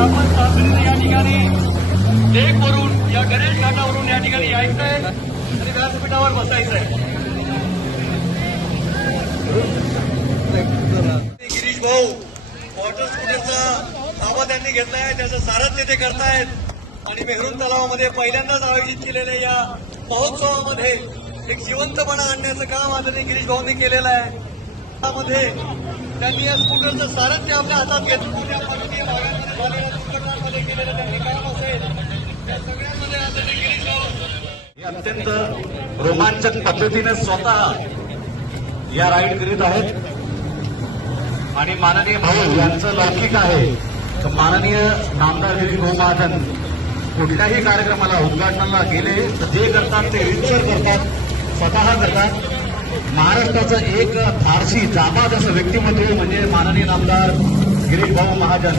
आपण तातडीने या ठिकाणी लेकवरून या गणेश घाटावरून या ठिकाणी यायचं आहे आणि व्यासपीठावर बसायचं आहे गिरीश भाऊ वॉटर स्कूटरचा ताबा त्यांनी घेतलाय आहे त्याचं सारथ्य ते करतायत. आणि मेहरून तलावामध्ये पहिल्यांदाच आयोजित केलेल्या या महोत्सवामध्ये एक जिवंतपणा आणण्याचं काम आदरणीय गिरीश भाऊंनी केलेलं आहे. त्यामध्ये त्यांनी या स्कूटरचं सारथ्य आपल्या हातात घेतलं. मोठ्या पर्वतीय भागामध्ये अत्यंत रोमांचक पद्धतीने स्वतः या राईड करीत आहेत. आणि माननीय भाऊ यांचं लौकिक आहे. तर माननीय नामदार दिलीप भाऊ महाजन कुठल्याही कार्यक्रमाला उद्घाटनाला गेले तर जे करतात ते रितसर करतात स्वतः करतात. महाराष्ट्राचं एक फारसी जाबाद असं व्यक्तिमत्व म्हणजे माननीय नामदार गिरीश भाऊ महाजन.